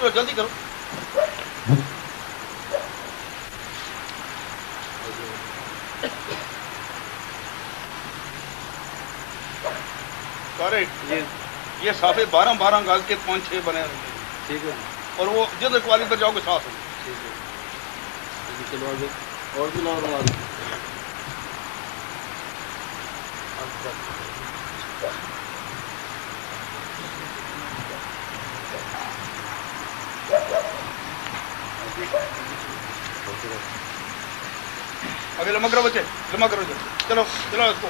کرو جلدی کرو. سارے یہ صافے 12 گز کے 5-6 بنے ہوئے ہیں. ٹھیک ہے. اور وہ جدھر کوالی پر جاؤ گے ساتھ ہوں. ٹھیک ہے. چلو آگے اور بھی لاؤ بنا دو. ابھی لمبا کرو بچے, لمبا کرو. چلو چلو اس کو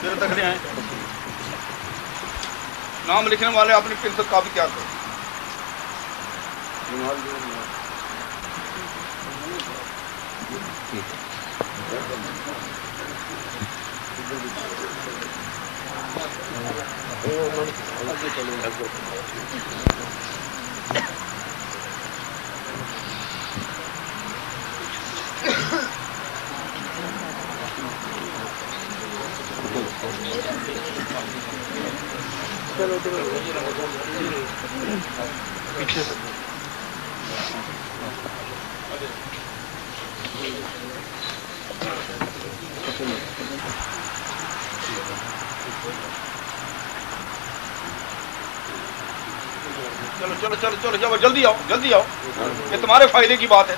پھر تک نہیں آئے. نام لکھنے والے اپنی پنسل کاپی کیا کرو. پیچھے چلو چلو چلو چلو چلو جلدی آؤ, جلدی آؤ. یہ تمہارے فائدے کی بات ہے.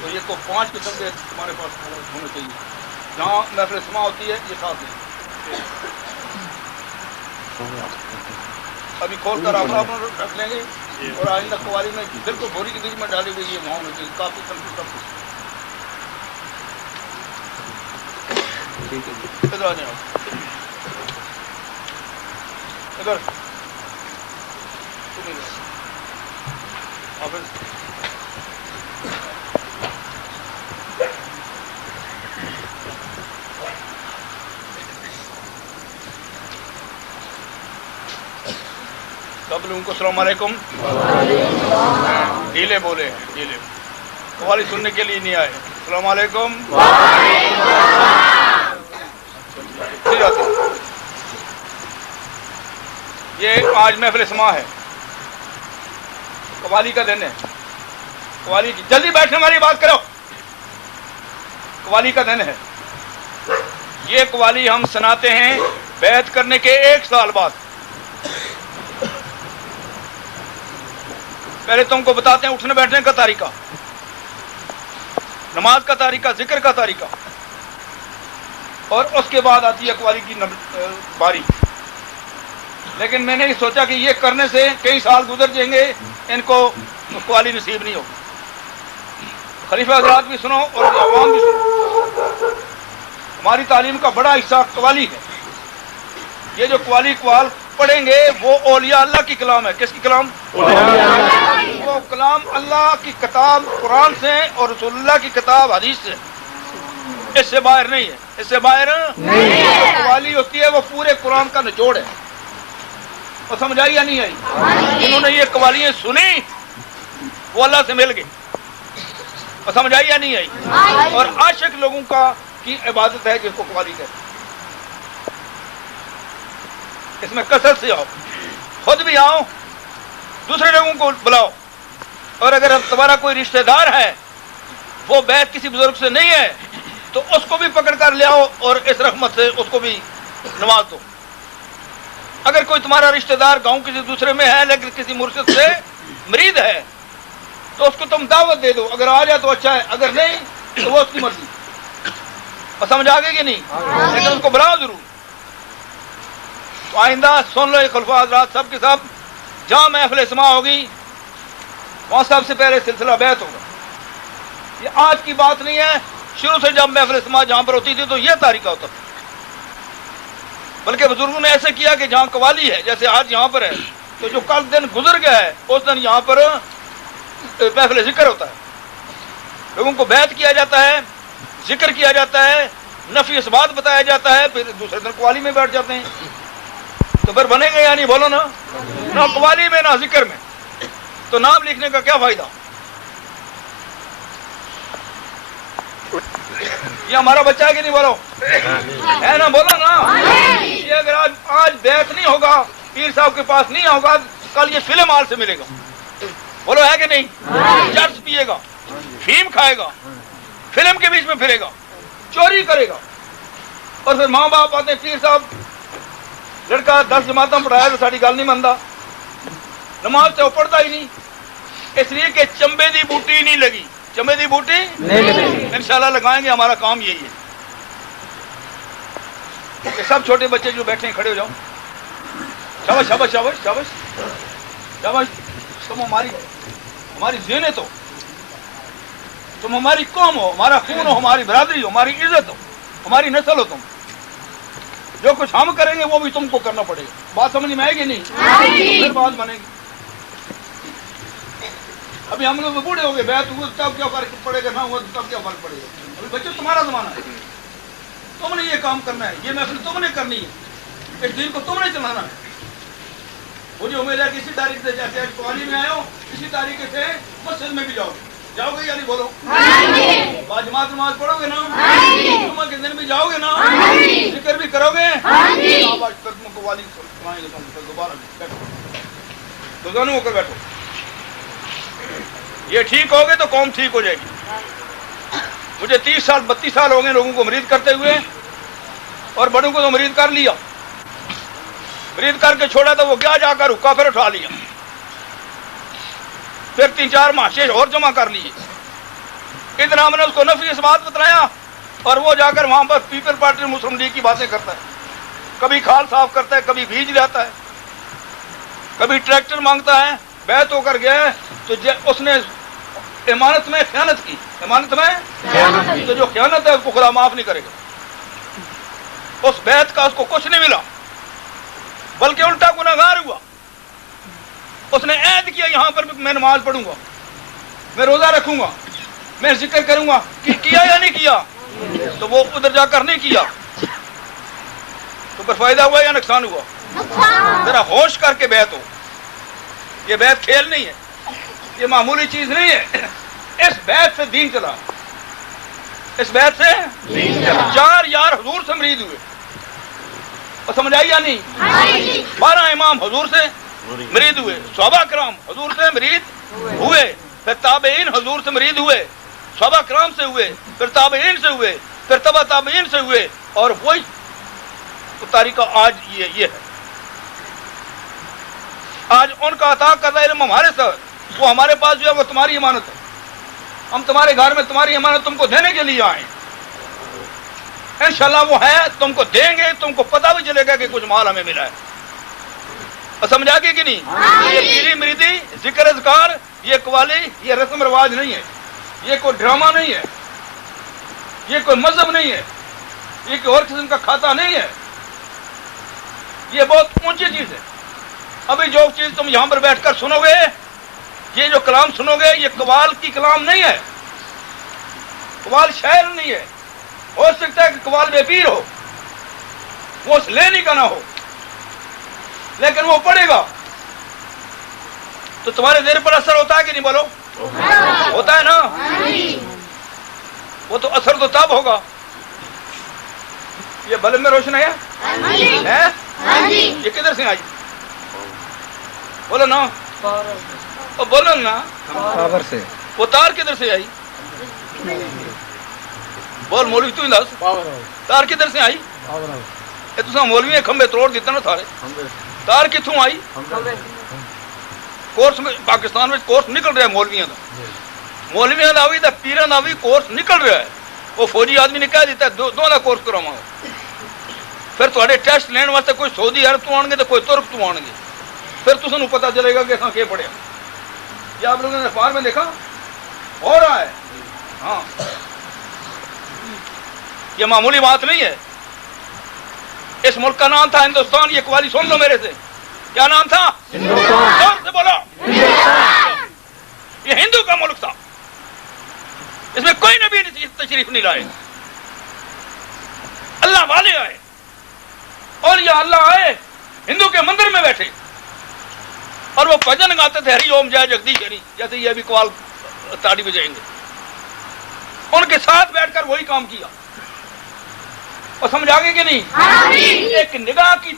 تو یہ تو 5 قسم کے تمہارے پاس ہونے چاہیے. جہاں محفل سما ہوتی ہے یہ ساتھ میں ابھی کھول کر آپ رکھ لیں گے. اور آئندہ قوالی میں بالکل بوری کے بیچ میں ڈالی ہوئی یہ وہاں ہونا چاہیے. کافی سب کچھ ادھر آ جائیں. ادھر سب لوگوں کو السلام علیکم. ڈھیلے بولے ہیں, ڈھیلے قوالی سننے کے لیے نہیں آئے. السلام علیکم. یہ آج محفل سما ہے, قوالی کا دن ہے. قوالی کی جلدی بیٹھنے والی بات کرو. قوالی کا دن ہے. یہ قوالی ہم سناتے ہیں بیعت کرنے کے 1 سال بعد. پہلے تم کو بتاتے ہیں اٹھنے بیٹھنے کا طریقہ, نماز کا طریقہ, ذکر کا طریقہ, اور اس کے بعد آتی ہے قوالی کی باری. لیکن میں نے سوچا کہ یہ کرنے سے کئی سال گزر جائیں گے, ان کو قوالی نصیب نہیں ہوگی. خلیفہ حضرات بھی سنو اور عوام بھی سنو. ہماری تعلیم کا بڑا حصہ قوالی ہے. یہ جو قوالی قوال پڑھیں گے وہ اولیاء اللہ کی کلام ہے. کس کی کلام؟ وہ کلام اللہ کی کتاب قرآن سے اور رسول اللہ کی کتاب حدیث سے, اس سے باہر نہیں ہے. اس سے باہر نہیں. جو قوالی ہوتی ہے وہ پورے قرآن کا نچوڑ ہے. اور سمجھ آئی یا نہیں آئی؟ جنہوں نے یہ قوالیاں سنی وہ اللہ سے مل گئے. اور سمجھ آئی یا نہیں آئی؟ اور عاشق لوگوں کا کی عبادت ہے جس کو قوالی کہتے ہیں. اس میں کثرت سے آؤ, خود بھی آؤ, دوسرے لوگوں کو بلاؤ. اور اگر تمہارا کوئی رشتہ دار ہے وہ بیعت کسی بزرگ سے نہیں ہے تو اس کو بھی پکڑ کر لے آؤ اور اس رحمت سے اس کو بھی نواز دو. اگر کوئی تمہارا رشتہ دار گاؤں کسی دوسرے میں ہے لیکن کسی مرشد سے مرید ہے تو اس کو تم دعوت دے دو. اگر آ جائے تو اچھا ہے, اگر نہیں تو وہ اس کی مرضی. اور سمجھ آ گئی کہ نہیں؟ لیکن اس کو بلاؤ ضرور. تو آئندہ سن لو یہ خلفاء حضرات سب کے سب, جہاں محفل سما ہوگی وہاں سب سے پہلے سلسلہ بیعت ہوگا. یہ آج کی بات نہیں ہے, شروع سے جب محفل سما جہاں پر ہوتی تھی تو یہ طریقہ ہوتا تھا. بلکہ بزرگوں نے ایسے کیا کہ جہاں قوالی ہے جیسے آج یہاں پر ہے تو جو کل دن گزر گیا ہے اس دن یہاں پر محفل ذکر ہوتا ہے، لوگوں کو بیعت کیا جاتا ہے، ذکر کیا جاتا ہے، نفی اثبات بتایا جاتا ہے، پھر دوسرے دن قوالی میں بیٹھ جاتے ہیں. تو پھر بنے گا یا نہیں بولو نا؟ نہ قوالی میں نہ ذکر میں، تو نام لکھنے کا کیا فائدہ؟ یہ ہمارا بچہ ہے کہ نہیں بولو؟ ہے نا؟ بولو نا. یہ اگر آج بیعت نہیں ہوگا، پیر صاحب کے پاس نہیں ہوگا، کل یہ فلم ہال سے ملے گا. بولو ہے کہ نہیں؟ چرس پیے گا، فیم کھائے گا، فلم کے بیچ میں پھرے گا، چوری کرے گا، اور پھر ماں باپ آتے ہیں پیر صاحب لڑکا 10 جماعتوں پڑھایا تو ساری گل نہیں منتا، نماز تو پڑھتا ہی نہیں، اس لیے کہ چمبے دی بوٹی نہیں لگی. چمبے دی بوٹی انشاءاللہ لگائیں گے. ہمارا کام یہی ہے کہ سب چھوٹے بچے جو بیٹھے ہیں کھڑے ہو جاؤ. شاباش شاباش شاباش شاباش شاباش. تم ہماری ذہنیت ہو، تم ہماری قوم ہو، ہمارا خون ہو، ہماری برادری ہو، ہماری عزت ہو، ہماری نسل ہو. تم جو کچھ ہم کریں گے وہ بھی تم کو کرنا پڑے گا. بات سمجھ میں آئے گی نہیں؟ پھر بات بنے گی. ابھی ہم لوگ بوڑھے ہو گئے، بیعت ہوئے تب کیا فرق پڑے گا، نہ ہوا تب کیا فرق پڑے گا. ابھی بچے تمہارا زمانہ ہے، تم نے یہ کام کرنا ہے، یہ محفل تم نے کرنی ہے، اس دین کو تم نے چلانا ہے. مجھے امید ہے کہ اسی تاریخ سے جیسے آج قوالی میں آئے ہو اسی طریقے سے مسجد میں بھی جاؤ گے یا نہیں بولو؟ باجماعت نماز پڑھو گے نا؟ جمعہ کے دن بھی جاؤ گے نا؟ ذکر بھی کرو گے؟ قوالی سنائیں گے. دوبارہ بیٹھو، دونوں ہو کر بیٹھو. یہ ٹھیک ہوگے تو قوم ٹھیک ہو جائے گی. مجھے 30 سال 32 سال ہو گئے لوگوں کو مرید کرتے ہوئے، اور بڑوں کو تو مرید کر لیا، مرید کر کے چھوڑا تو وہ کیا جا کر حکا پھر اٹھا لیا، پھر 3-4 ماشے اور جمع کر لیے. اتنا ہم نے اس کو نفی اثبات بتلایا، اور وہ جا کر وہاں پر پیپل پارٹی مسلم لیگ کی باتیں کرتا ہے. کبھی کھال صاف کرتا ہے، کبھی بیج لاتا ہے، کبھی ٹریکٹر مانگتا ہے. بیعت ہو کر گیا تو اس نے امانت میں خیانت کی. امانت میں تو جو خیانت ہے اس کو خدا معاف نہیں کرے گا. اس بیعت کا اس کو کچھ نہیں ملا، بلکہ الٹا گناہگار ہوا. اس نے عہد کیا یہاں پر میں نماز پڑھوں گا، میں روزہ رکھوں گا، میں ذکر کروں گا. کیا یا نہیں کیا؟ تو وہ ادھر جا کر نہیں کیا، تو پھر فائدہ ہوا یا نقصان ہوا؟ ذرا ہوش کر کے بیعت ہو. یہ بیعت کھیل نہیں ہے، یہ معمولی چیز نہیں ہے. اس بیعت سے دین چلا، اس بیعت سے 4 یار حضور سے مرید ہوئے. اور سمجھ آئی یا نہیں؟ 12 امام حضور سے مرید ہوئے، صحابہ کرام حضور سے مرید ہوئے، پھر تابعین حضور سے مرید ہوئے، صحابہ کرام سے ہوئے، پھر تابعین سے ہوئے، پھر تبع تابعین سے ہوئے. اور وہی طریقہ آج یہ ہے. آج ان کا عطا کردہ علم ہمارے ساتھ، وہ ہمارے پاس جو ہے وہ تمہاری امانت ہے. ہم تمہارے گھر میں تمہاری امانت تم کو دینے کے لیے آئے. انشاءاللہ وہ ہے، تم کو دیں گے، تم کو پتہ بھی چلے گا کہ کچھ مال ہمیں ملا ہے. سمجھا گے کہ نہیں؟ یہ پیری مریدی، ذکر اذکار، یہ قوالی، یہ رسم رواج نہیں ہے، یہ کوئی ڈرامہ نہیں ہے، یہ کوئی مذہب نہیں ہے، یہ کوئی اور قسم کا کھاتا نہیں ہے. یہ بہت اونچی چیز ہے. ابھی جو چیز تم یہاں پر بیٹھ کر سنو گے، یہ جو کلام سنو گے، یہ قوال کی کلام نہیں ہے، قوال شاعر نہیں ہے. ہو سکتا ہے کہ قوال بے پیر ہو، وہ اس لینے کا نہ ہو، لیکن وہ پڑھے گا تو تمہارے دل پر اثر ہوتا ہے کہ نہیں بولو؟ ہوتا ہے نا. وہ تو اثر تو تب ہوگا. یہ بلب میں روشن ہے؟ یہ کدھر سے آئی؟ بولو نا، بولو نا. وہ تار کدھر سے آئی؟ بول مولوی تو دس، تار کدھر سے آئی؟ یہ تو مولوی کھمبے توڑ دیتے نا سارے. تار کتوں آئی؟ کورس میں پاکستان میں کورس نکل رہا ہے مولویاں کا، مولویاں کا بھی پیراں کا بھی کورس نکل رہا ہے. وہ فوجی آدمی نے کہہ دیتا ہے دونوں کا کورس کراواں گا. پھر تھوڑے ٹیسٹ لینے واسطے کوئی سعودی عرب تو آن گے تو کوئی ترک تو آن گے. پھر تمہیں پتہ چلے گا کہ ہاں کیا پڑھیا. یہ آپ لوگوں نے اخبار میں دیکھا ہو رہا ہے. ہاں یہ معمولی بات نہیں ہے. اس ملک کا نام تھا ہندوستان. یہ قوالی سن لو میرے سے, کیا نام تھا؟ زور سے بولو. یہ ہندو کا ملک تھا, اس میں کوئی نبی تشریف نہیں لائے, اللہ والے آئے اور یہ اللہ آئے ہندو کے مندر میں بیٹھے اور وہ بھجن گاتے تھے, ہری اوم جے جگدیش ہری, جیسے یہ ابھی قوال تاڑی بجائیں گے. ان کے ساتھ بیٹھ کر وہی کام کیا. اور سمجھ آگے کہ نہیں؟ ایک نگاہ کی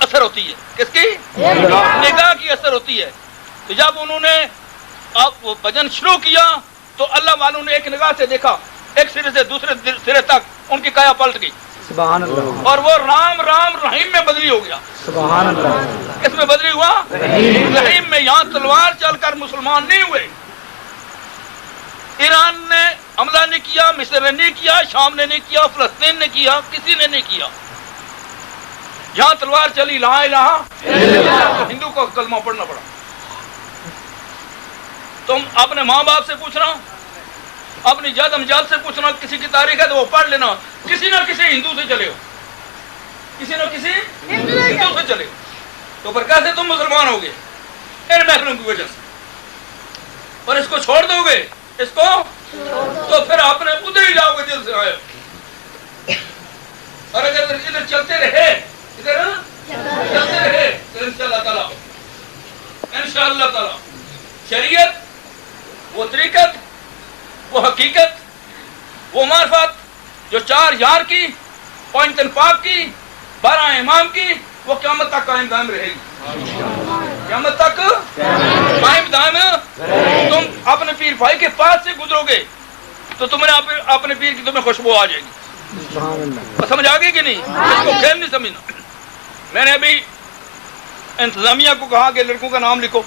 اثر ہوتی ہے. کس کی؟ نگاہ کی اثر ہوتی ہے. تو جب انہوں نے وہ بھجن شروع کیا تو اللہ والوں نے ایک نگاہ سے دیکھا, ایک سرے سے دوسرے سرے تک ان کی کایا پلٹ گئی. سبحان اللہ. اور وہ رام رام رحیم میں بدلی ہو گیا. سبحان اللہ. کس میں بدلی ہوا؟ رحیم میں. یہاں تلوار چل کر مسلمان نہیں ہوئے. ایران نے حملہ نہیں کیا, مصر نے نہیں کیا, شام نے نہیں کیا, فلسطین نے کیا, کسی نے نہیں کیا. یہاں تلوار چلی لا الہ تو ہندو کو کلمہ پڑھنا پڑا. تم اپنے ماں باپ سے پوچھنا, اپنی جد امجاد سے پوچھنا, کسی کی تاریخ ہے تو وہ پڑھ لینا, کسی نہ کسی ہندو سے چلے ہو, کسی نہ کسی ہندو سے چلے ہو. تو پھر کیسے تم مسلمان ہوگے؟ ان محفلوں کی وجہ سے. اور اس کو چھوڑ دو گے, اس کو تو پھر آپ نے ادھر ہی جاؤ گے دل سے آئے. اور اگر ادھر چلتے رہے, ادھر چلتے رہے تو انشاءاللہ تعالی شریعت, وہ طریقت, وہ حقیقت, وہ معرفت جو 4 یار کی, 5 تن پاک کی, 12 امام کی, وہ قیامت تک قائم دائم رہے گی. قیامت تک قائم دائم. تم اپنے پیر بھائی کے پاس سے گزرو گے تو تمہیں اپنے پیر کی تمہیں خوشبو آ جائے گی. سمجھ آ گئی کہ نہیں؟ اس کو کھیل نہیں سمجھنا. میں نے ابھی انتظامیہ کو کہا کہ لڑکوں کا نام لکھو,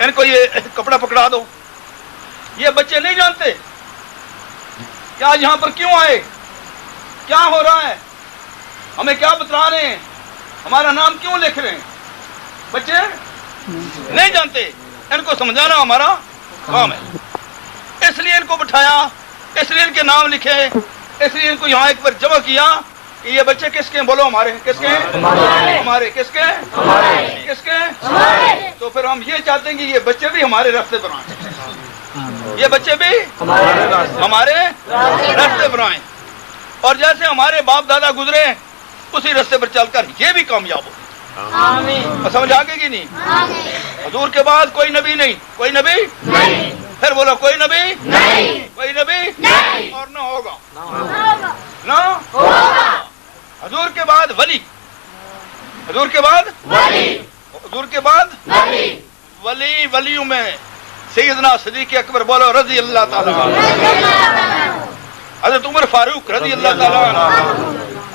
ان کو یہ کپڑا پکڑا دو. یہ بچے نہیں جانتے کہ آج یہاں پر کیوں آئے, کیا ہو رہا ہے, ہمیں کیا بتلا رہے ہیں, ہمارا نام کیوں لکھ رہے ہیں. بچے نہیں جانتے, ان کو سمجھانا ہمارا کام ہے. اس لیے ان کو بٹھایا, اس لیے ان کے نام لکھے, اس لیے ان کو یہاں ایک بار جمع کیا کہ یہ بچے کس کے ہیں؟ بولو ہمارے. کس کے ہیں؟ ہمارے. کس کے ہیں؟ کس کے ہیں؟ تو پھر ہم یہ چاہتے ہیں کہ یہ بچے بھی ہمارے راستے پر آئیں, یہ بچے بھی ہمارے راستے پر آئیں, اور جیسے ہمارے باپ دادا گزرے اسی راستے پر چل کر یہ بھی کامیاب ہو. سمجھ آگے کی نہیں؟ حضور کے بعد کوئی نبی نہیں, کوئی نبی نہیں. پھر بولو کوئی نبی نہیں, کوئی نبی نہیں, اور نہ ہوگا, نہ ہوگا. حضور کے بعد ولی, حضور کے بعد ولی, حضور کے بعد ولی. ولیوں میں سیدنا صدیق اکبر بولو رضی اللہ تعالیٰ عنہ, حضرت عمر فاروق رضی اللہ تعالیٰ عنہ,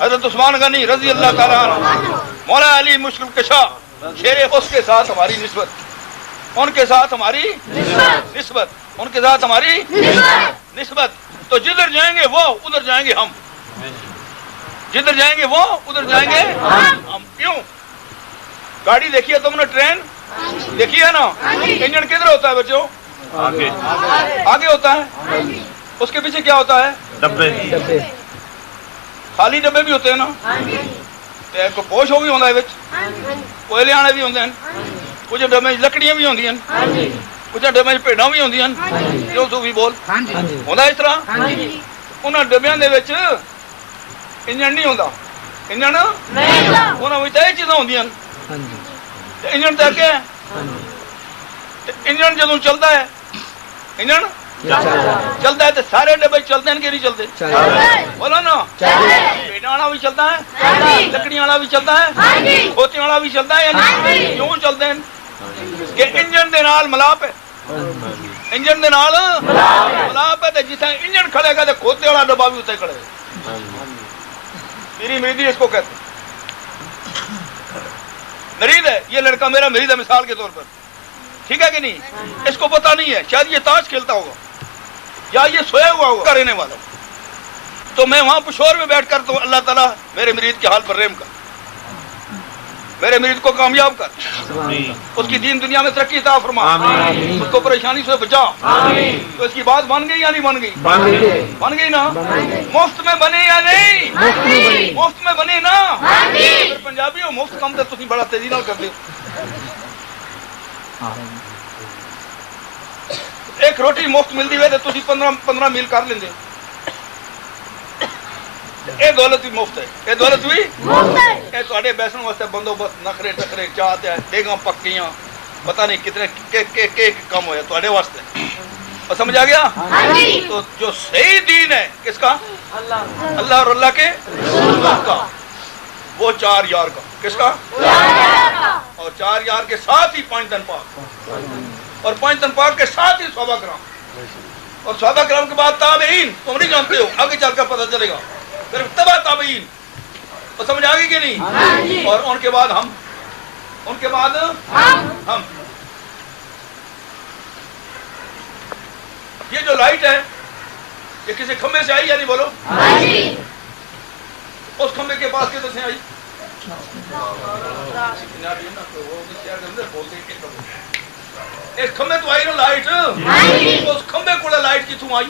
حضرت عثمان غنی رضی اللہ تعالیٰ عنہ, مولا علی مشکل کشا شیر. اس کے ساتھ ہماری نسبت, ان کے ساتھ ہماری نسبت, ان کے ساتھ ہماری نسبت. تو جدھر جائیں گے وہ ادھر جائیں گے ہم, جدھر جائیں گے وہ ادھر جائیں گے ہم. کیوں؟ گاڑی دیکھی ہے تم نے, ٹرین دیکھی ہے نا, انجن کدھر ہوتا ہے بچوں؟ آگے ہوتا ہے. اس کے پیچھے کیا ہوتا ہے؟ ڈبے. خالی ڈبے بھی ہوتے ہیں نا, کو پوش ہو بھی ہوتا ہے, کوئلے آنے بھی ہوتے ہیں, کچھ ڈبے لکڑیاں بھی ہوتی ہیں, کچھ ڈبے پیڑاں بھی ہوتی ہیں. جو تو بھی بول ہوتا اس طرح. انہوں ڈبیاں دے وچ انجن نہیں ہوتا, انجن انہوں یہ چیزاں ہوتی ہیں. انجن تو اگے ہے, انجن جدوں چلتا ہے, انجن چلتا ہے تو سارے ڈبے چلتے ہیں کہ نہیں چلتے؟ بولو نا. پیڑاں والا بھی چلتا ہے, لکڑیاں والا بھی چلتا ہے, کھوتیاں والا بھی چلتا ہے. کیوں چلتے ہیں؟ کہ انجن دے نال ملاپ ہے, انجن دے نال ملاپ ہے. جتنا انجن کھڑے گا تو کھوتے والا ڈبا بھی اتنے کھڑے گا. میری مریدی اس کو کہتے ہیں, مرید ہے یہ لڑکا میرا, مرید ہے مثال کے طور پر, ٹھیک ہے کہ نہیں؟ اس کو پتا نہیں ہے, شاید یہ تاش کھیلتا ہوگا یا یہ سویا ہوا ہوگا رہنے والا. تو میں وہاں پشور میں بیٹھ کر تو اللہ تعالیٰ میرے مرید کے حال پر رحم کر. میرے مرید کو کامیاب کر, اس کی دین دنیا میں ترقی عطا فرما, اس کو پریشانی سے بچا. تو اس کی بات بن گئی یا نہیں بن گئی؟ بن گئی نا. مفت میں بنے یا نہیں؟ مفت میں بنے نا. پھر پنجابی ہو مفت کم تو تھی بڑا تیزی نال کر دو. ایک روٹی مفت ملتی ہوئے تو تھی 15 میل کر لیں. یہ دولت بھی مفت ہے. یہ دولت بھی یہ تھوڑے بیسن واسطے بندوبست نخرے ٹکرے چاہتے ہیں ڈیگاں پکیاں پتہ نہیں کتنے کم ہوئے تھوڑے واسطے. اور سمجھ آ گیا؟ تو جو صحیح دین ہے کس کا؟ اللہ اور اللہ کے رسول کا, وہ 4 یار کا. کس کا؟ اور 4 یار کے ساتھ ہی 5 دن پاک, اور 5 دن پاک کے ساتھ ہی صحابہ کرام, اور صحابہ کرام کے بعد تابعین. تم نہیں جانتے ہو, آگے چل کر پتہ چلے گا. پھر تبع تابعین. اور سمجھ آ گئی کہ نہیں؟ اور ان کے بعد ہم, ان کے بعد ہم. یہ جو لائٹ ہے یہ کسی کھمبے سے آئی یا نہیں بولو؟ اس کھمبے کے پاس کدھر سے آئی؟ اس کھمبے تو آئی نا لائٹ, اس کھمبے کو لائٹ کتوں آئی؟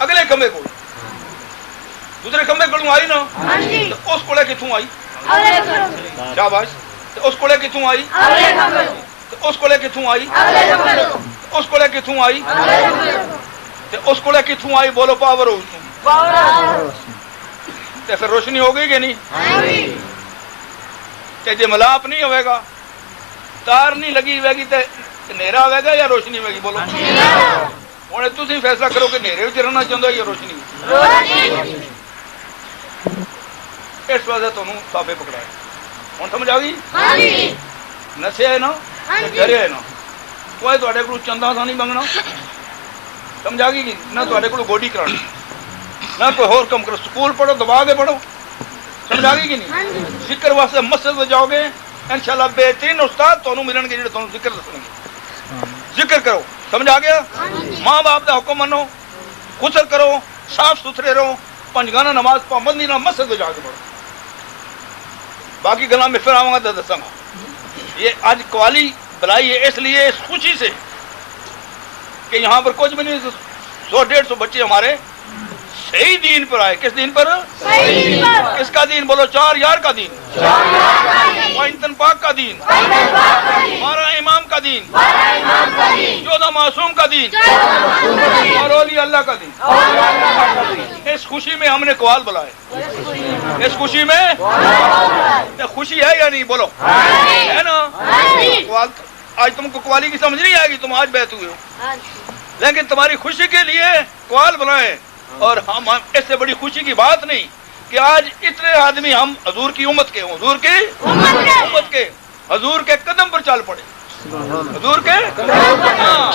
اگلے کھمبے کو, دوسرے کھمبے کو آئی نا, تو اس کو کتوں آئی؟ شاباش. اس کو کتوں آئی؟ اس کو کتوں آئی؟ اس کو کتوں آئی؟ اس کو کتوں آئی؟ بولو پاور ہو. پھر روشنی ہو گئی کہ نہیں؟ جی ملاپ نہیں ہوئے گا, تار نہیں لگی ہوئے گی تو نیرا ہوئے گا یا روشنی ہوئے گی؟ بولو. ہوں تھی فیصلہ کرو کہ نیرے میں رہنا چاہتا یا روشنی. اس وجہ تمہیں صافے پکڑایا. ہوں سمجھ آ گئی؟ نسے ہے نا, ڈرے ہے نا, کوئی تے کو چندہ سا نہیں منگنا. سمجھ آ گئی؟ نہ تے کو گوڈی کرانی, نہ کوئی ہور کم کرو. سکول پڑھو, دبا کے پڑھو. سمجھ آ گئی کہ نہیں؟ ذکر واسطے مسجد میں جاؤ گے انشاءاللہ بہترین استاد تمہیں ملن گے جڑے تمہیں ذکر دسن گے. ذکر کرو. سمجھ آ گیا؟ ماں باپ کا حکم منو, غسل کرو, صاف ستھرے رہو, 5 گانا نماز پابندی نہ مسجد میں جا کے پڑھو. باقی گلا میں پھر آؤں گا تو دساں گا. یہ آج قوالی بلائی ہے اس لیے, اس خوشی سے کہ یہاں پر کچھ بھی نہیں, 100-150 بچے ہمارے صحیح دین پر آئے. کس دین پر؟ کس کا دین؟ بولو. 4 یار کا دین, 5 پاک کا دین, 12 امام کا دین, 14 معصوم کا دین, اور اولیاء اللہ کا دین. اس خوشی میں ہم نے قوال بلائے. اس خوشی میں خوشی ہے یا نہیں؟ بولو. ہے نا؟ آج تم کو قوالی کی سمجھ نہیں آئے گی, تم آج بیٹھ ہوئے ہو, لیکن تمہاری خوشی کے لیے قوال بلائے. اور ہم اس سے بڑی خوشی کی بات نہیں کہ آج اتنے آدمی ہم حضور کی امت کے, حضور کی امت کے, حضور کے قدم پر چل پڑے. حضور کے, ہاں,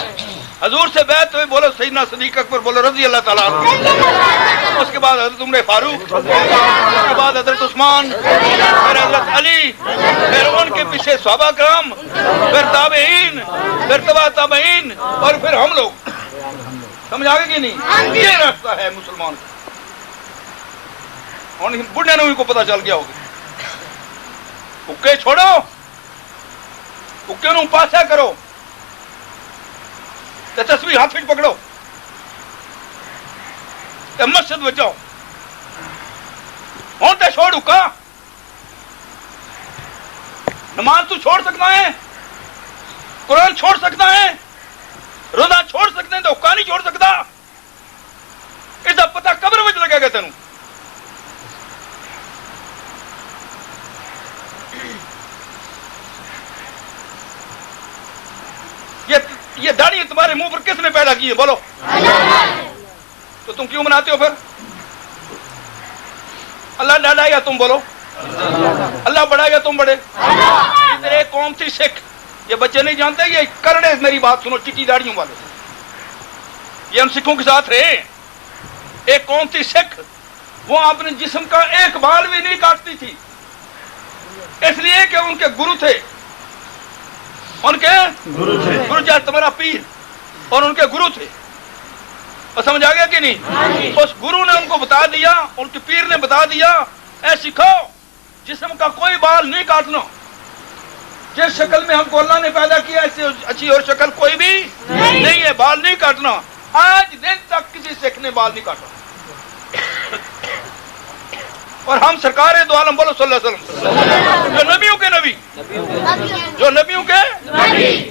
حضور سے بیعت ہوئے. بولو سیدنا صدیق اکبر, بولو رضی اللہ تعالیٰ عنہ. اس کے بعد حضرت عمر فاروق, اس کے بعد حضرت عثمان, پھر حضرت علی, پھر ان کے پیچھے صحابہ کرام, پھر تابعین, پھر تبع تابعین, اور پھر ہم لوگ. سمجھ آ گئی کہ نہیں؟ یہ راستہ ہے مسلمان کا. اور بڑھنے نے کو پتا چل گیا ہوگا. حکے چھوڑو, حکے نو پاسا کرو, تصویر ہاتھ میں پکڑو, مسجد میں جاؤ. ہوں تو چھوڑ حکا. نماز تو چھوڑ سکتا ہے, قرآن چھوڑ سکتا ہے, روزہ چھوڑ سکتے ہیں, تو حکا نہیں چھوڑ سکتا. اس کا پتا قبر میں لگے گا تینوں. یہ داڑھی تمہارے منہ پر کس نے پیدا کی ہے؟ بولو. تو تم کیوں مناتے ہو پھر؟ اللہ ڈالا یا تم؟ بولو. اللہ بڑا یا تم بڑے؟ ادھر ایک قوم تھی سکھ, یہ بچے نہیں جانتے, یہ کرڑے, میری بات سنو, چٹی داڑیوں والے, یہ ہم سکھوں کے ساتھ رہے. ایک قوم تھی سکھ, وہ اپنے جسم کا ایک بال بھی نہیں کاٹتی تھی, اس لیے کہ ان کے گرو تھے, ان کے گرو جا تمہارا پیر, اور ان کے گرو تھے. اور سمجھ آ گیا کہ نہیں؟ اس گرو نے ان کو بتا دیا, ان کے پیر نے بتا دیا اے سکھو جسم کا کوئی بال نہیں کاٹنا. جس شکل میں ہم کو اللہ نے پیدا کیا اس سے اچھی اور شکل کوئی بھی نہیں ہے. بال نہیں کاٹنا. آج دن تک کسی سکھ نے بال نہیں کاٹا. اور ہم سرکار دو عالم بولو صلی اللہ علیہ وسلم جو نبیوں کے نبی, جو نبیوں کے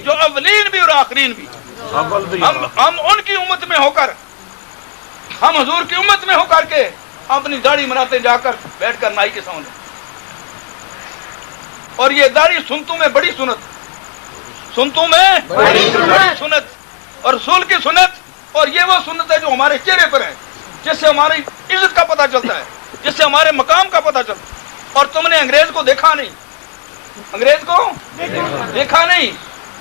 جو اولین بھی اور آخرین بھی, ہم ان کی امت میں ہو کر, ہم حضور کی امت میں ہو کر کے اپنی داڑھی مناتے جا کر بیٹھ کر نائی کے سامنے. اور یہ داڑھی سنتوں میں بڑی سنت, سنتوں میں بڑی سنت اور رسول کی سنت. اور یہ وہ سنت ہے جو ہمارے چہرے پر ہے, جس سے ہماری عزت کا پتہ چلتا ہے, جس سے ہمارے مقام کا پتہ چلتا ہے. اور تم نے انگریز کو دیکھا نہیں, انگریز کو دیکھا نہیں,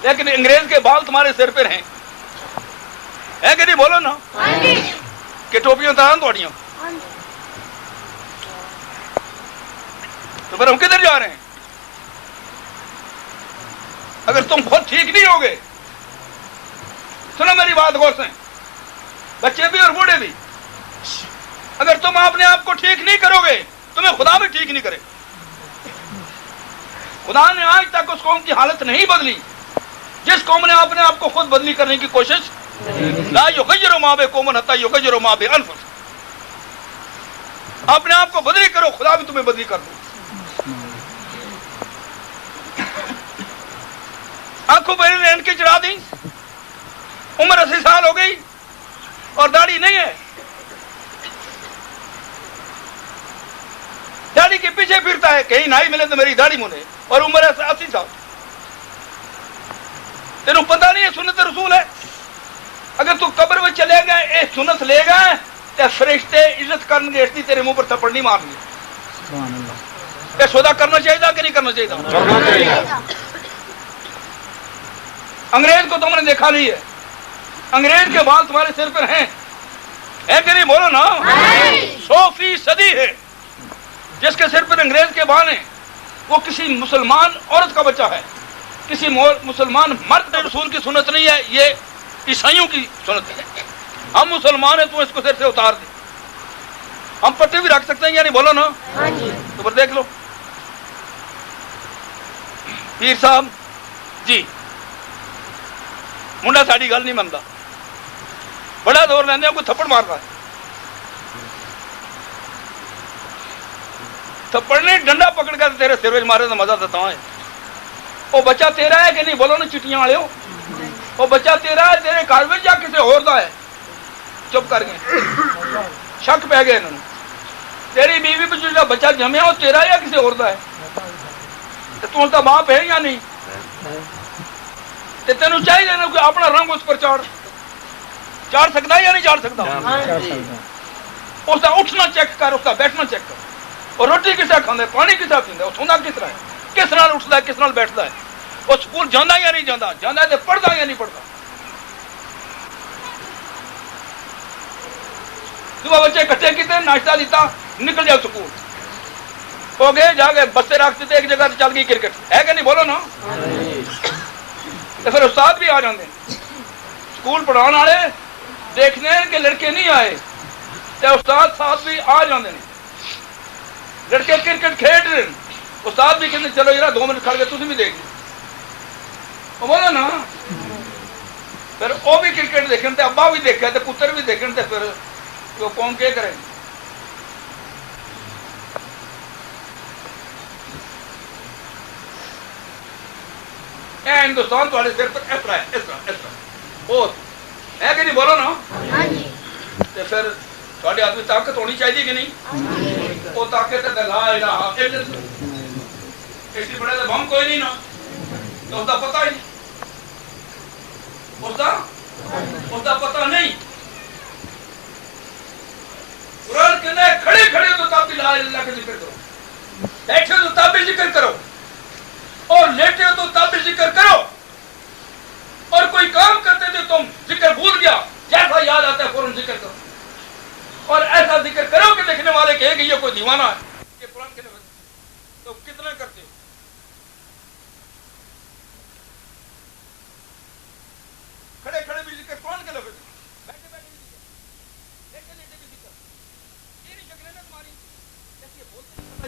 لیکن انگریز کے بال تمہارے سر پر ہیں, ہے کہ نہیں؟ بولو نا کہ ٹوپیاں تارن توڑیاں. تو پھر ہم کدھر جا رہے ہیں؟ اگر تم خود ٹھیک نہیں ہوگے, سنو میری بات غور سے, بچے بھی اور بوڑھے بھی, اگر تم اپنے آپ کو ٹھیک نہیں کرو گے تمہیں خدا بھی ٹھیک نہیں کرے. خدا نے آج تک اس قوم کی حالت نہیں بدلی جس قوم نے اپنے آپ کو خود بدلی کرنے کی کوشش. لا یغیروا ما بقوم حتی یغیروا ما بانفسہم. اپنے آپ کو بدلی کرو, خدا بھی تمہیں بدلی کر دے. آنکھوں پر رین کی چڑھا دی, عمر 80 سال ہو گئی اور داڑھی نہیں ہے. داڑھی کے پیچھے پھرتا ہے, کہیں نائی ملے تو میری داڑھی منے, اور عمر ہے 80 سال. تینوں پتہ نہیں ہے سنت رسول ہے. اگر تو قبر میں چلے گئے اے سنت لے گئے تو فرشتے عزت کرن گے, اس لیے تیرے منہ پر تھپڑ نہیں مارن گے. یہ سودا کرنا چاہیے کہ نہیں کرنا چاہیے؟ انگریز کو تم نے دیکھا نہیں ہے, انگریز کے بال تمہارے سر پر ہیں, ہے کہ نہیں؟ بولو نا. 100% ہے جس کے سر پر انگریز کے بال ہیں وہ کسی مسلمان عورت کا بچہ ہے, کسی مسلمان مرد. رسول کی سنت نہیں ہے, یہ عیسائیوں کی سنت ہے. ہم مسلمان ہیں تو اس کو سر سے اتار دیں. ہم پٹی بھی رکھ سکتے ہیں یا نہیں؟ بولو نا. تو پھر دیکھ لو پیر صاحب جی, منڈا ساڑی گل نہیں منتا, بڑا دور لیندے کوئی تھپڑ مار رہا ہے. تھپڑ نہیں, ڈنڈا پکڑ کر تیرے سر میں مارے تو مزہ دیتا ہے. وہ بچہ تیرا ہے کہ نہیں؟ بولو نا چٹیاں والے ہو. وہ بچہ تیرا ہے, تیرے گھر میں یا کسی اور دا ہے؟ چپ کر گئے, شک پہ گئے انہوں نے. تیری بیوی پہ جو بچہ جمیا وہ تیرا ہے یا کسی اور دا ہے؟ تو ان کا باپ ہے یا نہیں؟ تینوں چاہیے نا کہ اپنا رنگ اس پر چاڑ سکتا ہے یا نہیں چاڑ سکتا؟ اس کا اٹھنا چیک کر, اس کا بیٹھنا چیک کر. اور روٹی کس طرح کھانا ہے, پانی کس طرح پیندا ہے, سوندا کس طرح ہے, کس نال اٹھتا ہے, کس نال بیٹھتا ہے, وہ سکول جانا یا نہیں جانا, جانا ہے تو پڑھتا یا نہیں پڑھتا. صبح بچے کٹھے کیتے, ناشتہ دیتا, نکل جاؤ سکول. ہو گئے جا گئے بستے رکھ دیتے ایک جگہ سے, چل گئی کرکٹ, ہے کہ نہیں؟ بولو نا. تو پھر استاد بھی آ جاتے ہیں, سکول پڑھانے والے دیکھنے کہ لڑکے نہیں آئے تو استاد ساتھ بھی آ جاتے ہیں. لڑکے کرکٹ کھیل رہے, استاد بھی کہتے چلو یار 2 منٹ کھڑ گئے تم بھی دیکھ لو. بولو نا. پھر وہ بھی کرکٹ دیکھنے تے, ابا بھی دیکھا تے پتر بھی دیکھنے تے, پھر وہ قوم کیا کرے؟ ہندوستان تھوڑے سر پر اس طرح ہے, اس طرح اس طرح وہ ہے کہ نہیں؟ بولو نا. تو پھر تھوڑے ہاتھ میں طاقت ہونی چاہیے کہ نہیں؟ وہ طاقت ہے لا الہ الا اللہ. اس بڑے تو بم کوئی نہیں نا, تو اس کا پتہ ہی نہیں, اس کا پتہ نہیں. قرآن کہنا ہے کھڑے کھڑے تو تب بھی لا الہ الا اللہ کا ذکر کرو, بیٹھے تو تب بھی ذکر کرو, اور لیٹے ہو تو تب بھی ذکر کرو, اور کوئی کام کرتے تھے تم ذکر بھول گیا, جیسا یاد آتا ہے فوراً ذکر کرو, اور ایسا ذکر کرو کہ دیکھنے والے کہیں کہ یہ کوئی دیوانہ ہے. یہ قرآن کے لفظ تو کتنا کرتے ہو؟ کھڑے کھڑے بھی ذکر قرآن کے لفظ, بیٹھے بیٹھے بھی ذکر, لیٹے لیٹے بھی ذکر. یہ نہیں شکلیں نا تمہاری, جیسے یہ بولتے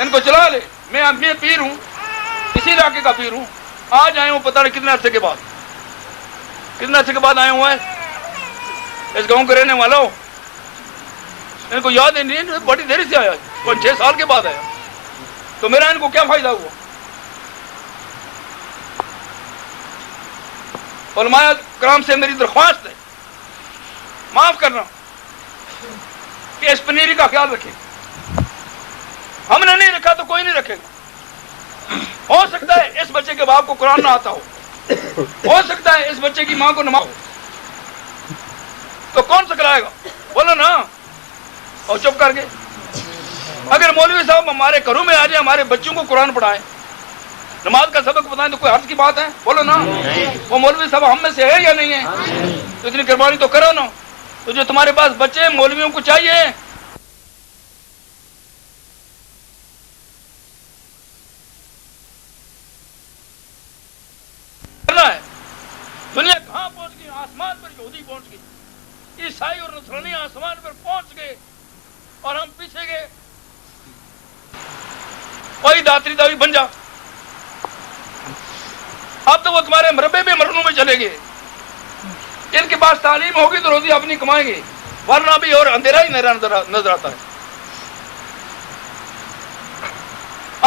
ان کو چلا لے. میں پیر ہوں, اسی علاقے کا پیر ہوں. آج آئے ہوں پتہ نہیں کتنے عرصے کے بعد آئے ہوئے ہیں. اس گاؤں کے رہنے والا ہو, ان کو یاد نہیں, بڑی دیر سے آیا, 5-6 سال کے بعد آیا. تو میرا ان کو کیا فائدہ ہوا؟ علماء کرام سے میری درخواست ہے, معاف کرنا کہ اس پنیری کا خیال رکھیں. ہم نے نہیں رکھا تو کوئی نہیں رکھے گا. ہو سکتا ہے اس بچے کے باپ کو قرآن نہ آتا ہو سکتا ہے اس بچے کی ماں کو نماز ہو, تو کون سکھلائے گا؟ بولو نا. اور چپ کر کے اگر مولوی صاحب ہمارے گھروں میں آ جائیں, ہمارے بچوں کو قرآن پڑھائیں, نماز کا سبق بتائیں, تو کوئی حرج کی بات ہے؟ بولو نا. وہ مولوی صاحب ہم میں سے ہے یا نہیں ہے؟ تو اتنی قربانی تو کرو نا. تو جو تمہارے پاس بچے مولویوں کو چاہیے کرنا ہے. دنیا کہاں پہنچ گئی؟ آسمان پر یہودی پہنچ گئی, عیسائی اور نصرانی آسمان پر پہنچ گئے اور ہم پیچھے گئے. وہی داتری داوی بن جا. اب تو وہ تمہارے مربے میں مرنوں میں چلے گئے. ان کے پاس تعلیم ہوگی تو روزی اپنی کمائیں گے, ورنہ بھی اور اندھیرا ہی نظر آتا ہے.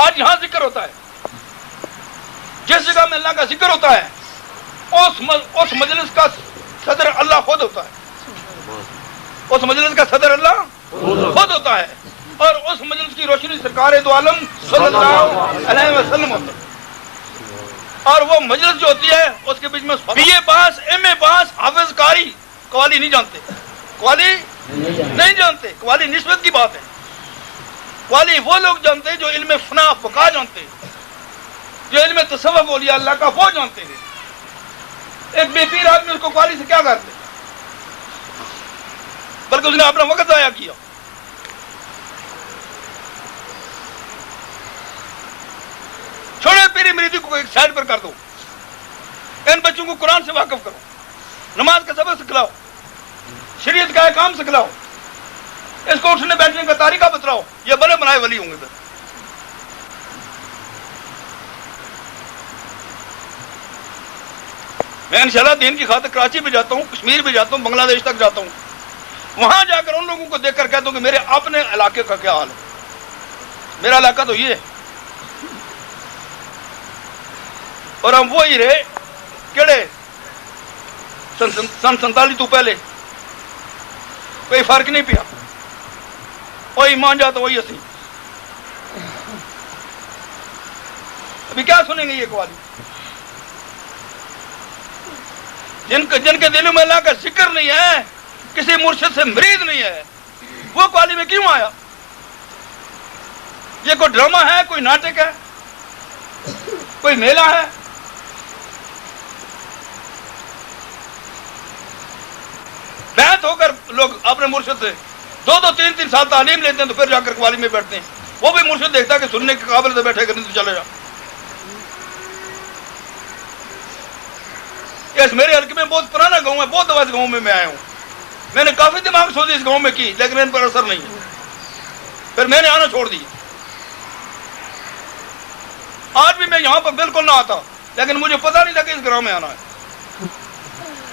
آج یہاں ذکر ہوتا ہے, جس جگہ میں اللہ کا ذکر ہوتا ہے اس مجلس کا صدر اللہ خود ہوتا ہے. اس مجلس کا صدر اللہ خود ہوتا ہے, اور اس مجلس کی روشنی سرکار دو عالم صلی اللہ علیہ وسلم ہوتا ہے. اور وہ مجلس جو ہوتی ہے اس کے بیچ میں بی اے پاس, ایم اے پاس, حافظ, قاری, قوالی نہیں جانتے, قوالی نہیں جانتے. قوالی نسبت کی بات ہے. قوالی وہ لوگ جانتے جو علم فنا بقا جانتے, جو علم تصوف اولیاء اللہ کا وہ جانتے ہیں. ایک بے پیر آدمی اس کو قوالی سے کیا کرتے, بلکہ اس نے اپنا وقت ضائع کیا. چھوڑے پیری مریدی کو ایک سائڈ پر کر دو, ان بچوں کو قرآن سے واقف کرو, نماز کا سبق سکھلاؤ, شریعت کا کام سکھلاؤ, اس کو اٹھنے بیٹھنے کا طریقہ بتلاؤ. یہ بنے بنائے ولی ہوں گے. میں انشاءاللہ دین کی خاطر کراچی بھی جاتا ہوں, کشمیر بھی جاتا ہوں, بنگلہ دیش تک جاتا ہوں. وہاں جا کر ان لوگوں کو دیکھ کر کہتا ہوں کہ میرے اپنے علاقے کا کیا حال ہے. میرا علاقہ تو یہ ہے, اور ہم وہی رہے کیڑے سن 47 تو پہلے. کوئی فرق نہیں پیا, وہی مان جاتا وہی اسی. ابھی کیا سنیں گے یہ قوالی؟ جن کے دلوں میں اللہ کا ذکر نہیں ہے, کسی مرشد سے مرید نہیں ہے, وہ قوالی میں کیوں آیا؟ یہ کوئی ڈرامہ ہے, کوئی ناٹک ہے, کوئی میلہ ہے؟ بیعت ہو کر لوگ اپنے مرشد سے 2-3 سال تعلیم لیتے ہیں, تو پھر جا کر قوالی میں بیٹھتے ہیں. وہ بھی مرشد دیکھتا ہے کہ سننے کے قابل سے بیٹھے کرنے تو چلے جا. اس میرے حلقے میں بہت پرانا گاؤں ہے, بہت دفعہ اس گاؤں میں آیا ہوں. میں نے کافی دماغ سوچی اس گاؤں میں کی, لیکن ان پر اثر نہیں ہے. پھر میں نے آنا چھوڑ دی. آج بھی میں یہاں پر بالکل نہ آتا, لیکن مجھے پتا نہیں تھا کہ اس گاؤں میں آنا ہے.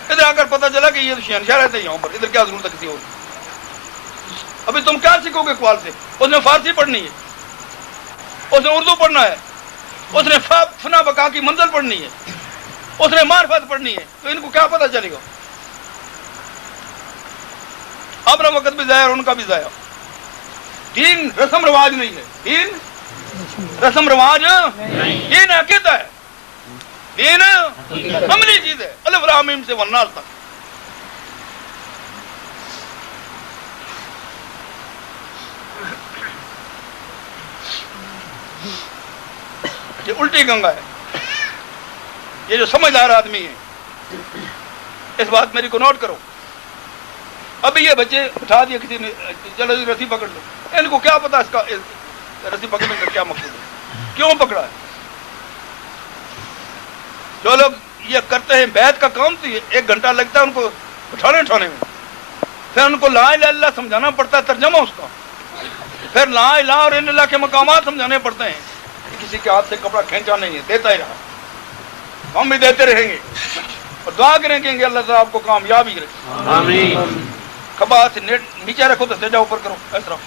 ادھر آ کر پتا چلا کہ یہ شہنشاہ رہتے ہیں یہاں پر, ادھر کیا ضرورت ہے کسی اور. ابھی تم کیا سیکھو گے قوال سے؟ اس نے فارسی پڑھنی ہے, اس نے اردو پڑھنا ہے, اس نے فنا بقا کی منزل پڑھنی ہے, اس نے معرفت پڑھنی ہے. تو ان کو کیا پتا چلے گا؟ اپنا وقت بھی ضائع اور ان کا بھی ضائع. دین رسم رواج نہیں ہے, دین رسم رواج دین عقیدہ ہے, دین عملی چیز ہے. الف لام میم سے والناس تک. یہ الٹی گنگا ہے. یہ جو سمجھدار آدمی ہے, اس بات میری کو نوٹ کرو. ابھی یہ بچے اٹھا دیے کسی نے, چلو رسی پکڑ لو. ان کو کیا پتا اس کا رسی پکڑنے کا کیا مقصد ہے, کیوں پکڑا ہے. جو لوگ یہ کرتے ہیں بیعت کا کام, تو 1 گھنٹہ لگتا ہے ان کو اٹھانے میں, پھر ان کو لا الہ الا اللہ سمجھانا پڑتا ہے, ترجمہ اس کا. پھر لا الہ اور ان اللہ کے مقامات سمجھانے پڑتے ہیں. کسی کے ہاتھ سے کپڑا کھینچا نہیں ہے, دیتا ہی رہا, ہم بھی دیتے رہیں گے اور دعا کریں گے اللہ تعالیٰ آپ کو کامیابی رکھے. آمین. کھبا ہاتھ نیچے رکھو تو سجا اوپر کرو, اس طرف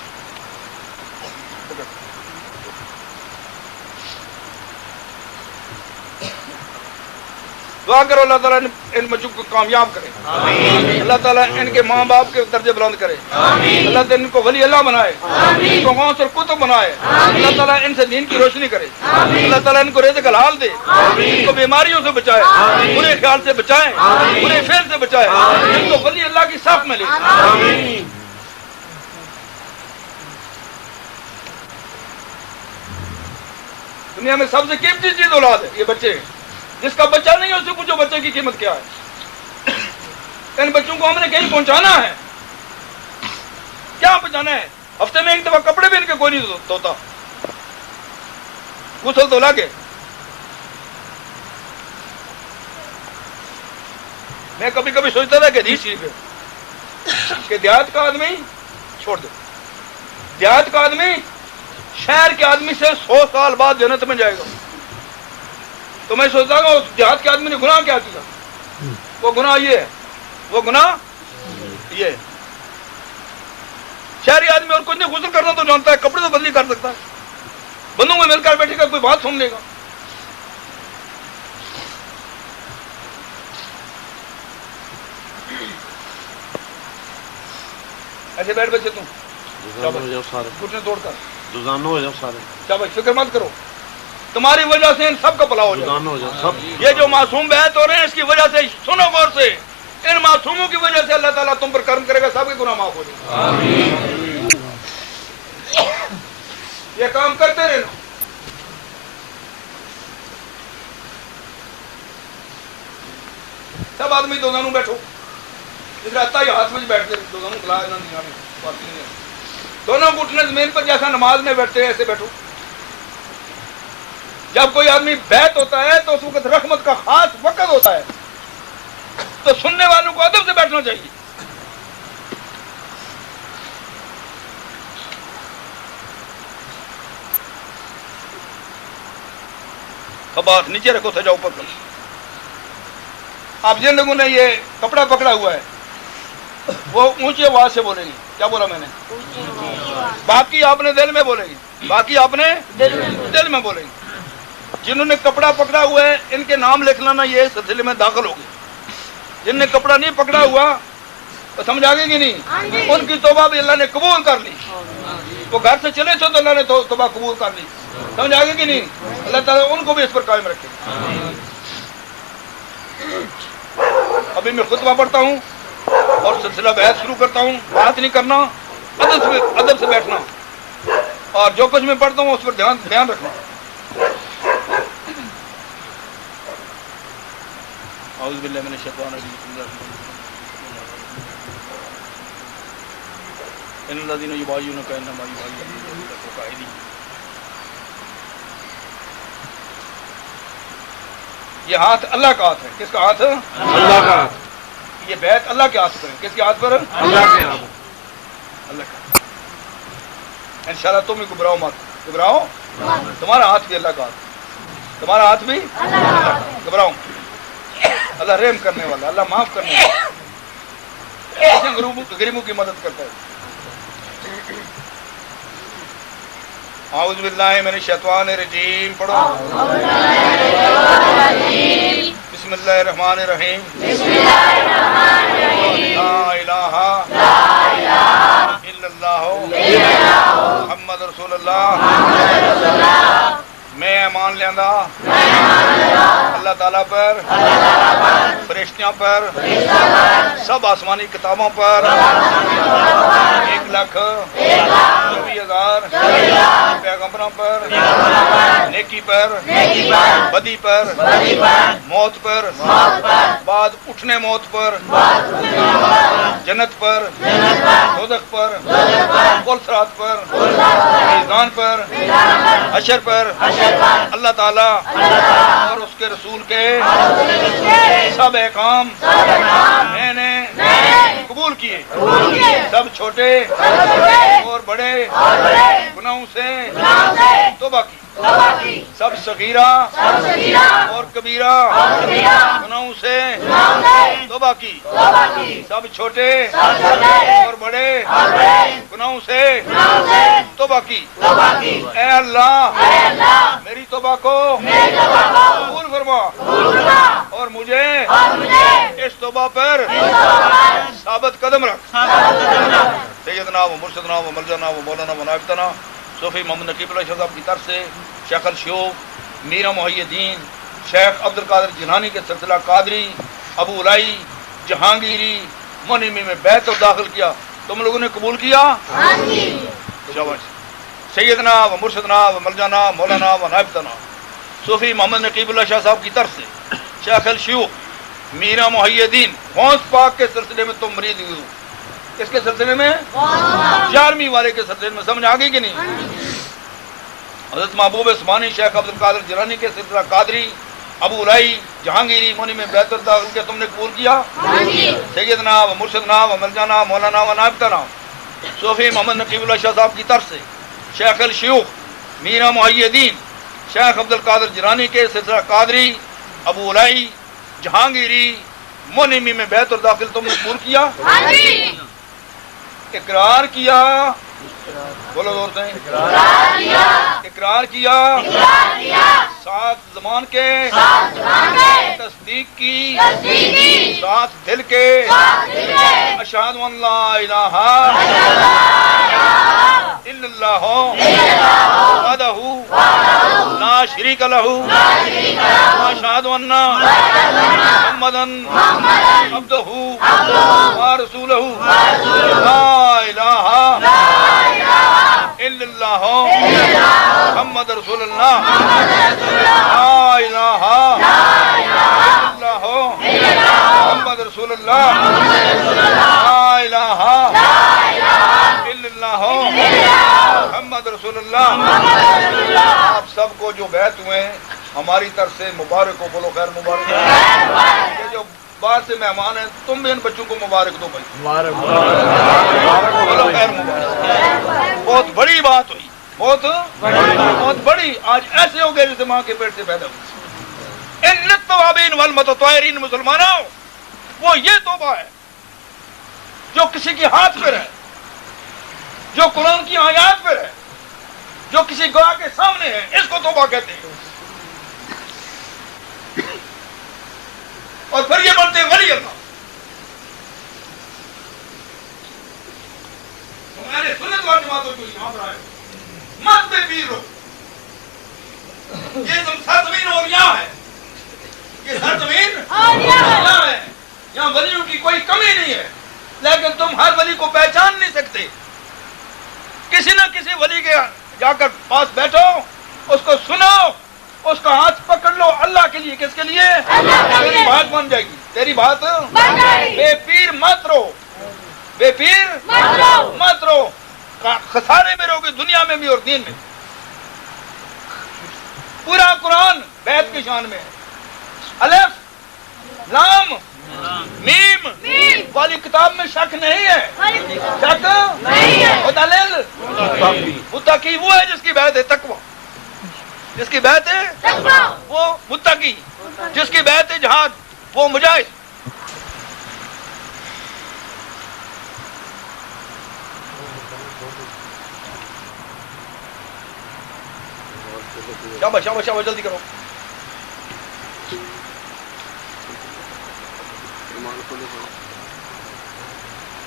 دعا کرو اللہ تعالیٰ ان بچوں کو کامیاب کرے. اللہ تعالیٰ ان کے ماں باپ کے درجے بلند کرے. اللہ تعالیٰ ان کو ولی اللہ بنائے, ان کو غوث اور کتب بنائے. اللہ تعالیٰ ان سے دین کی روشنی کرے. اللہ تعالیٰ ان کو رزق حلال دے, ان کو بیماریوں سے بچائے, برے خیال سے بچائے, برے فعل سے بچائے, ان کو ولی اللہ کی صف میں لے. دنیا میں سب سے قیمتی چیز اولاد ہے, یہ بچے ہیں. جس کا بچہ نہیں ہے اس سے پوچھو بچے کی قیمت کیا ہے. ان بچوں کو ہم نے کہیں پہنچانا ہے. کیا پہنچانا ہے؟ ہفتے میں ایک دفعہ کپڑے بھی ان کے کوئی نہیں دھوتا, غسل دھولا کے. میں کبھی کبھی سوچتا تھا کہ حدیث شریف ہے کہ دیہات کا آدمی چھوڑ دو, دیہات کا آدمی شہر کے آدمی سے 100 سال بعد جنت میں جائے گا. تو میں سوچتا ہوں اس دیہات کے آدمی نے گناہ کیا کیا؟ وہ گناہ یہ ہے, وہ گناہ یہ ہے. شہری آدمی اور کچھ نہیں, غسل کرنا تو جانتا ہے, کپڑے تو بدلی کر سکتا ہے, بندوں میں مل کر بیٹھے گا, کوئی بات سن لے گا. ایسے بیٹھ بچے تم گھٹنے توڑ کر دوزانو ہو جاؤ سارے. شاباش, فکر مت کرو, تمہاری وجہ سے ان سب کا بھلا ہو جائے. یہ جو معصوم بیعت ہو رہے ہیں اس کی وجہ سے, سنو غور سے, ان معصوموں کی وجہ سے اللہ تعالیٰ تم پر کرم کرے گا, سب کے گناہ معاف ہو جائے. یہ کام کرتے رہنا. سب آدمی دونوں بیٹھو, جس رہتا ہی ہاتھ میں بیٹھتے دونوں کھلا دونوں گھٹنے زمین پر جیسا نماز میں بیٹھتے ہیں ایسے بیٹھو. جب کوئی آدمی بیعت ہوتا ہے تو اس وقت رحمت کا خاص وقت ہوتا ہے, تو سننے والوں کو ادب سے بیٹھنا چاہیے. اب آپ نیچے رکھو, سجا اوپر کرو. آپ جن لوگوں نے یہ کپڑا پکڑا ہوا ہے وہ اونچی آواز سے بولیں گے. کیا بولا میں نے؟ باقی آپ نے دل میں بولیں گے, باقی آپ نے دل میں بولیں گے. جنہوں نے کپڑا پکڑا ہوا ہے ان کے نام لکھ لینا, یہ سلسلے میں داخل ہوگی. جن نے کپڑا نہیں پکڑا ہوا تو سمجھ آ گئی کہ نہیں, ان کی توبہ بھی اللہ نے قبول کر لی. وہ گھر سے چلے تھے تو اللہ نے توبہ قبول کر لی. سمجھ آ گئی کہ نہیں؟ اللہ تعالیٰ ان کو بھی اس پر قائم رکھے. ابھی میں خطبہ پڑھتا ہوں اور سلسلہ بحث شروع کرتا ہوں. بات نہیں کرنا, ادب سے بیٹھنا, اور جو کچھ میں پڑھتا ہوں اس پر دھیان رکھنا. اعوذ باللہ من الشیطان الرجیم. بسم اللہ الرحمن الرحیم. ان الذین یبایعونک انما یبایعون اللہ فوق ایدیہم. یہ ہاتھ اللہ کا ہاتھ ہے. کس کا ہاتھ؟ اللہ کا. یہ بیعت اللہ کے ہاتھ پر ہے. کس کے ہاتھ پر؟ اللہ کے ہاتھ. اللہ کا. انشاءاللہ تم ہی گھبراؤ مت, گھبراؤ, تمہارا ہاتھ بھی اللہ کا ہاتھ, تمہارا ہاتھ بھی گھبراؤ. اللہ رحم کرنے والا, اللہ معاف کرنے والا, ایسے غریبوں کی مدد کرتا ہے. اعوذ باللہ من الشیطان الرجیم. پڑھو. بسم اللہ الرحمن الرحیم. لا الہ الا اللہ محمد رسول اللہ. میں ایمان لیندہ اللہ تعالیٰ پر, فرشتیاں پر, سب آسمانی کتابوں پر, 1,24,000 پیغمبروں پر, نیکی پر, بدی پر, موت پر, بعد اٹھنے موت پر, جنت پر, دوزخ پر, پل صراط پر, میزان پر, حشر پر, اللہ تعالیٰ اور اس کے رسول کے سب احکام میں نے قبول قبول کیے سب چھوٹے اور بڑے گناہوں سے توبہ کی سب صغیرہ اور کبیرہ گناہوں سے توبہ کی سب چھوٹے اور بڑے گناہوں سے توبہ کی اے اللہ میری توبہ کو قبول فرما اور مجھے اس توبہ پر ثابت قدم رکھ سیدنا و مرشدنا و ملجنا و مولانا و نائبتنا صوفی محمد نقیب اللہ شاہ صاحب کی طرف سے شیخ الشیوخ میرا محی الدین شیخ عبد القادر جیلانی کے سلسلہ قادری ابو الائی جہانگیری منیمی میں بیعت اور داخل کیا تم لوگوں نے قبول کیا شاباش سیدنا و مرشدنا و ملجنا مولانا و نائبتنا صوفی محمد نقیب اللہ شاہ صاحب کی طرف سے شیخ الشیوخ میرا محی الدین غوث پاک کے سلسلے میں تم مرید ہوئے ہو اس کے سلسلے میں 11ویں والے کے سلسلے میں سمجھ آ گئی کہ نہیں حضرت محبوب عثمانی شیخ عبد القادر جیلانی کے سلسلہ قادری ابو الائی جہانگیری مونی میں بیعت داخل کیا تم نے قبول کیا سیدنا و مرشدنا و ملجانا مولانا و نائبتنا صوفی محمد نقیب اللہ شاہ صاحب کی طرف سے شیخ الشیوخ میرا محی الدین شیخ عبد القادر جیلانی کے سلسلہ قادری ابو الائی جہانگیری مونیمی میں بیعت اور داخل تم نے قبول کیا اقرار کیا بولو زور سے اقرار کیا ساتھ زبان کے تصدیق کی ساتھ دل کے اشہد ان لا الہ الا اللہ وحدہ لا شریک لہ واشہد ان محمدا عبدہ ورسولہ لا الہ الا اللہ محمد رسول اللہ لا الہ الا اللہ محمد رسول اللہ لا الہ الا اللہ محمد رسول اللہ آپ سب کو جو بیعت ہوئے ہماری طرف سے مبارک ہو بولو خیر مبارک یہ جو باہر سے مہمان ہیں تم بھی ان بچوں کو مبارک دو بھائی بولو خیر مبارک بہت بڑی بات ہوئی بہت بڑی آج ایسے ہو گئے جیسے ماں کے پیٹ سے پیدا ہوئی ان للتوابین والمتطہرین مسلمانوں وہ یہ توبہ ہے جو کسی کے ہاتھ پر ہے جو قرآن کی آیات پر ہے جو کسی گواہ کے سامنے ہے اس کو توبہ کہتے ہیں اور پھر یہ بنتے ولی اللہ تمہارے سنت والے جماعتوں کو یہاں پر آئے مت میں پیر ہو یہ تم سرزمین اولیاء ہے یہ سرزمین اولیاء ہے یہاں ولیوں کی کوئی کمی نہیں ہے لیکن تم ہر ولی کو پہچان نہیں سکتے کسی نہ کسی ولی کے جا کر پاس بیٹھو اس کو سنو اس کا ہاتھ پکڑ لو اللہ کے لیے کس کے لیے تیری بات بن جائے گی تیری بات بے پیر مت رو بے پیر مت رو خسارے میں رہو گے دنیا میں بھی اور دین میں پورا قرآن بیت کی شان میں الف لام میم والی کتاب میں شک نہیں ہے شک مدلل متقی وہ ہے جس کی بیعت ہے تقوی جس کی بیعت ہے وہ متقی جس کی بیعت ہے جہاد وہ مجاہد شاباش شاباش شاباش جلدی کرو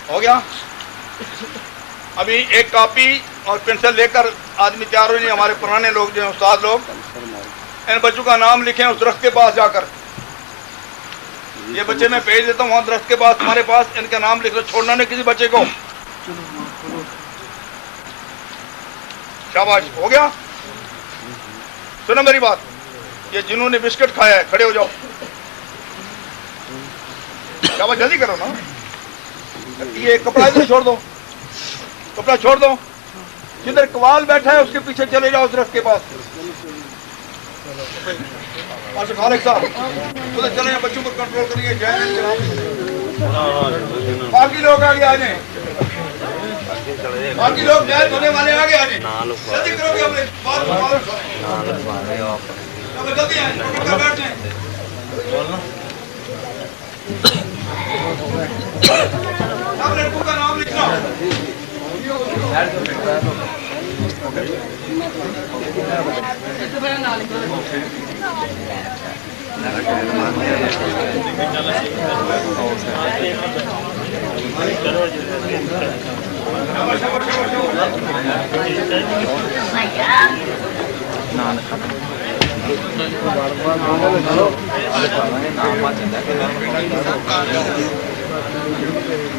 ہو گیا ابھی ایک کاپی اور پنسل لے کر آدمی تیار ہوئی نہیں ہمارے پرانے لوگ جو ہیں استاد لوگ ان بچوں کا نام لکھیں اس درخت کے پاس جا کر یہ بچے میں بھیج دیتا ہوں وہاں درخت کے پاس تمہارے پاس ان کا نام لکھ لو چھوڑنا نہیں کسی بچے کو شاباش ہو گیا سنو میری بات یہ جنہوں نے بسکٹ کھایا ہے کھڑے ہو جاؤ شاباش جلدی کرو نا یہ کپڑا ادھر چھوڑ دو کپڑا چھوڑ دو جدھر قوال بیٹھا ہے اس کے پیچھے چلے جاؤ درخت کے پاس خالق صاحب ادھر چلے بچوں کو کنٹرول کریے باقی لوگ آگے آ جائیں، باقی لوگ بیعت ہونے والے آگے آ جائیں، جلدی کرو گے اپنے بات مبارک کریں، جلدی آئیں، پکڑ کر بیٹھ جائیں۔ سب لڑکوں کا نام لکھنا۔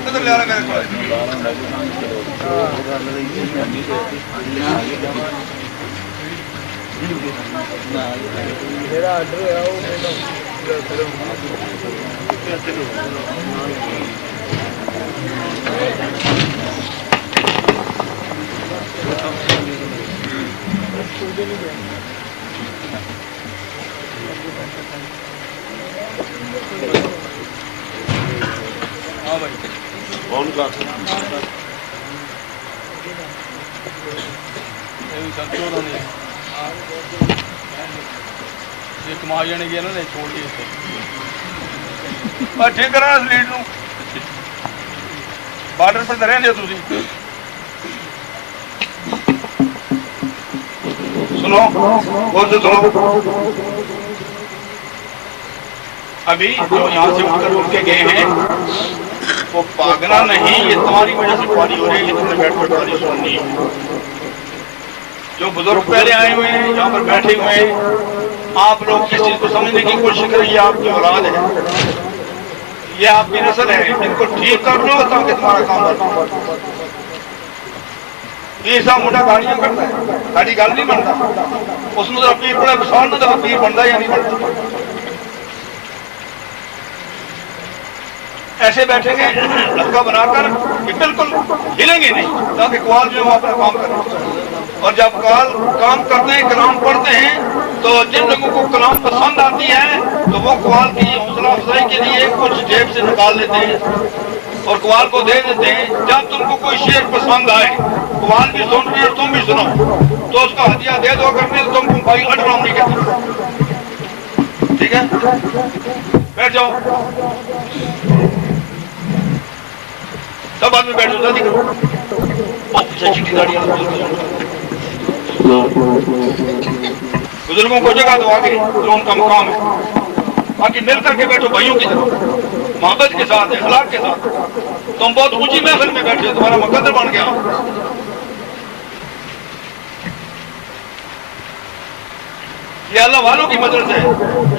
ادھر لے آنا میرے پاس۔ میرا آرڈر ہے وہ کون کا یہ کما جانے گیا نا چھوڑ کے ٹھیک کرا لیڈ نو بارڈر پر رہنے دو تھی۔ سنو غور سے سنو، ابھی جو یہاں سے اٹھ کر اٹھ کے گئے ہیں وہ پاگنا نہیں، یہ تمہاری وجہ سے پاری ہو رہی ہے، یہ تم نے بیٹھ کر پاری سننی ہے۔ جو بزرگ پہلے آئے ہوئے ہیں یہاں پر بیٹھے ہوئے ہیں، آپ لوگ اس چیز کو سمجھنے کی کوشش کریں، یہ آپ کی اولاد ہے، یہ آپ کی نسل ہے، ان کو ٹھیک کر لو تاکہ تمہارا کام بن۔ یہ سا موٹا گاڑیاں کرتا ہے، گاڑی گل نہیں بنتا، اس میں ذرا پیر بڑا بسان نہ دفعہ پیر بنتا یا نہیں بنتا۔ ایسے بیٹھیں گے لگا بنا کر کہ بالکل ہلیں گے نہیں، تاکہ قوال جو ہے وہ اپنا کام کریں۔ اور جب کام کرتے ہیں، کلام پڑھتے ہیں، تو جن لوگوں کو کلام پسند آتی ہے تو وہ قوال کی حوصلہ افزائی کے لیے کچھ جیب سے نکال لیتے ہیں اور قوال کو دے دیتے ہیں۔ جب تم کو کوئی شعر پسند آئے، قوال بھی سن رہے اور تم بھی سنو، تو اس کا ہدیہ دے دو کرنے تو تم کو بھائی اڈرام نہیں کہتے۔ ٹھیک ہے، بیٹھ جاؤ، سب آدمی بیٹھ جاؤ، جلدی کرو۔ چیٹی گاڑی بزرگوں کو جگہ دو آگے، جو ان کا مقام ہے، باقی مل کر کے بیٹھو بھائیوں کی طرح، محبت کے ساتھ، اخلاق کے ساتھ۔ تم بہت اونچی محفل میں بیٹھے ہو، تمہارا مقدر بن گیا۔ یہ اللہ والوں کی مدد ہے،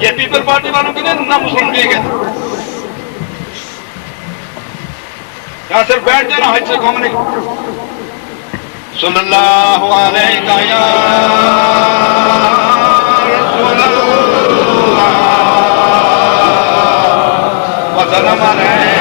یہ پیپل پارٹی والوں کی نہیں، نہ مسلم لیگ ہے۔ یہاں صرف بیٹھ جانا، حج سے کام نہیں۔ صلی اللہ علیہ یا رسول اللہ وسلم علیہ